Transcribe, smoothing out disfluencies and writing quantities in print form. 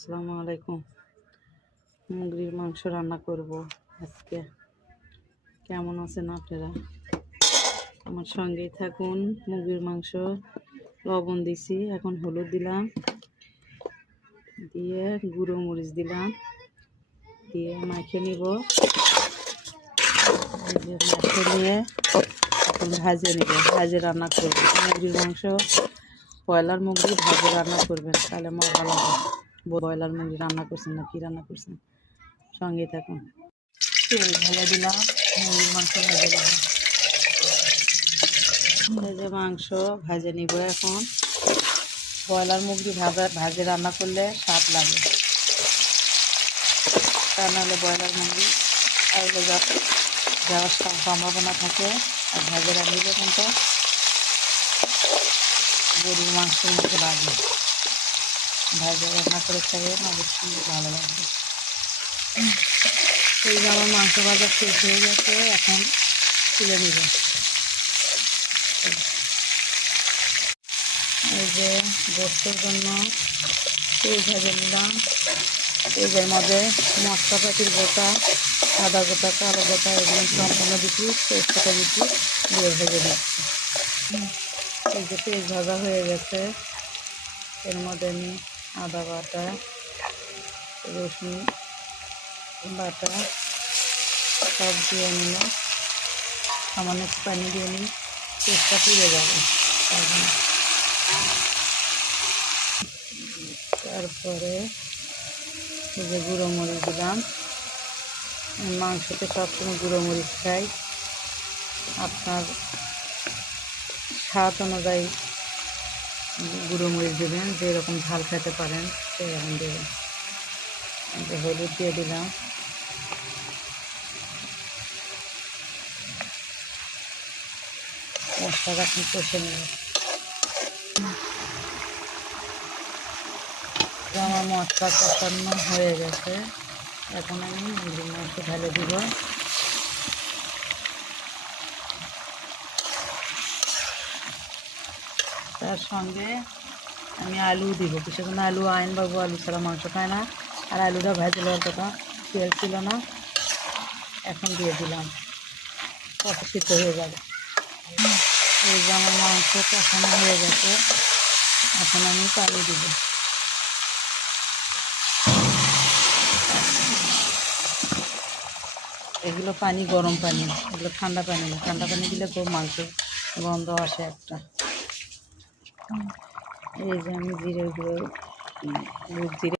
আসসালামু আলাইকুম। মুরগির মাংস রান্না করব আজকে। কেমন আছেন আপনারা? আমার সঙ্গেই থাকুন। মুরগির মাংস লবণ দিছি, এখন হলুদ দিলাম, দিয়ে গুঁড়ো মরিচ দিলাম, দিয়ে মাখিয়ে নিব। মাখিয়ে নিয়ে এখন ভাজে নিব, ভাজে রান্না করব। মুরগির মাংস ব্রয়লার মুরগি ভাজে রান্না করবেন, তাহলে মজা লাগে। ব্রয়লার মুরগি রান্না করছেন না কি রান্না করছেন, সঙ্গে থাকুন। তেল ঢেলে দিলাম, মুরগির মাংস ভেজে নেব। ভেজে মাংস ভেজে নিব। এখন ব্রয়লার মুরগি ভাজে রান্না করলে স্বাদ লাগে, তা নাহলে ব্রয়লার মুরগি আইলে যাওয়ার সম্ভাবনা থাকে। আর ভাজে রান্নিলে কিন্তু গরুর মাংসের মতো লাগে। ভাজে রান্না করে খাইয়ে অবশ্যই ভালো লাগবে। এই যে আমার মাংস ভাজা শেষ হয়ে গেছে, এখন তুলে নিব। এই যে গোস্তের জন্য পেঁয়াজ ভেজে নিলাম। পেঁয়াজের মধ্যে মশলাপাতির গোটা, আদা গোটা, কালো গোটা এগুলো সম্পূর্ণ দিচ্ছি, তেজপাতা দিচ্ছি, দিয়ে ভেজে দিচ্ছি। এই যে পেঁয়াজ ভাজা হয়ে গেছে, এর মধ্যে আমি আদা বাটা, রসুন বাটা সব দিয়ে নিলাম। সামান্য একটু পানি দিয়ে নিই, পেঁয়াজটা পুড়ে যাবে। তারপরে এই যে গুঁড়ো মরিচ দিলাম। মাংসতে সবসময় গুঁড়ো মরিচ খাই, আপনার স্বাদ অনুযায়ী গুঁড়ো মরিচ দেবেন, যেরকম ঝাল খেতে পারেন সেরকম দেবেন। হলুদ দিয়ে দিলাম। মশলাটা এখন কষে নেব। আমার মশলা কষানো হয়ে গেছে, এখন আমি মুরগির মাংস ঢেলে দিব। তার সঙ্গে আমি আলু দিব। কিছুক্ষণ আলু বাবু আলু ছাড়া মাংস খায় না, আর আলুটা ভেজে দেওয়ার কথা, তেল ছিল না, এখন দিয়ে দিলাম। কত সিদ্ধ হয়ে যাবে। এই যে আমার মাংস কষানো হয়ে গেছে, এখন আমি পানি দিব। এগুলো পানি গরম পানি, এগুলো ঠান্ডা পানি না। ঠান্ডা পানি দিলে খুব মাংস গন্ধ আসে একটা। এই যে আমি জিরে গুঁড়ো জিরে